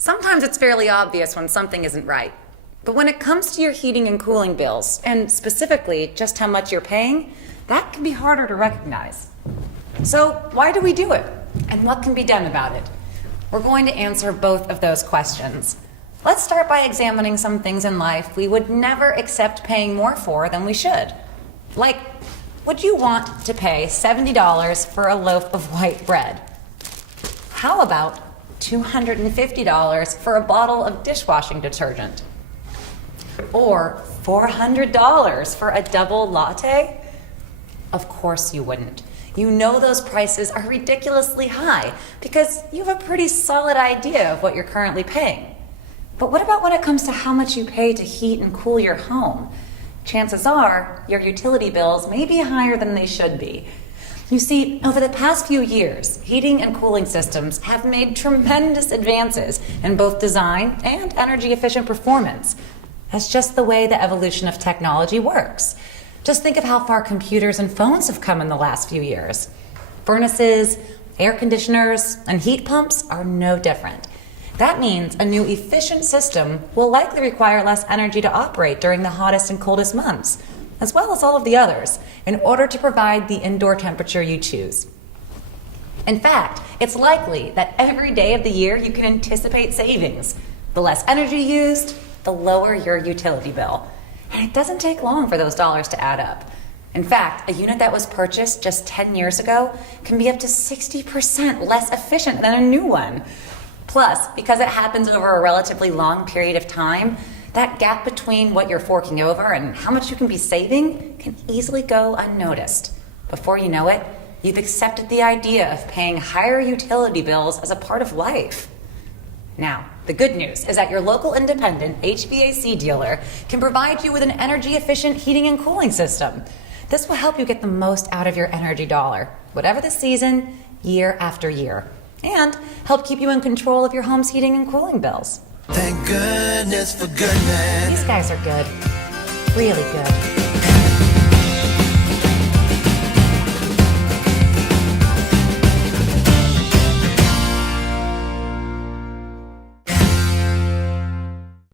Sometimes it's fairly obvious when something isn't right. But when it comes to your heating and cooling bills, and specifically just how much you're paying, that can be harder to recognize. So why do we do it? And what can be done about it? We're going to answer both of those questions. Let's start by examining some things in life we would never accept paying more for than we should. Like, would you want to pay $70 for a loaf of white bread? How about $250 for a bottle of dishwashing detergent? Or $400 for a double latte? Of course you wouldn't. You know those prices are ridiculously high because you have a pretty solid idea of what you're currently paying. But what about when it comes to how much you pay to heat and cool your home? Chances are your utility bills may be higher than they should be. You see, over the past few years, heating and cooling systems have made tremendous advances in both design and energy efficient performance. That's just the way the evolution of technology works. Just think of how far computers and phones have come in the last few years. Furnaces, air conditioners, and heat pumps are no different. That means a new efficient system will likely require less energy to operate during the hottest and coldest months, as well as all of the others, in order to provide the indoor temperature you choose. In fact, it's likely that every day of the year you can anticipate savings. The less energy used, the lower your utility bill. And it doesn't take long for those dollars to add up. In fact, a unit that was purchased just 10 years ago can be up to 60% less efficient than a new one. Plus, because it happens over a relatively long period of time, that gap between what you're forking over and how much you can be saving can easily go unnoticed. Before you know it, you've accepted the idea of paying higher utility bills as a part of life. Now, the good news is that your local independent HVAC dealer can provide you with an energy-efficient heating and cooling system. This will help you get the most out of your energy dollar, whatever the season, year after year, and help keep you in control of your home's heating and cooling bills. Thank goodness for Goodman. These guys are good. Really good.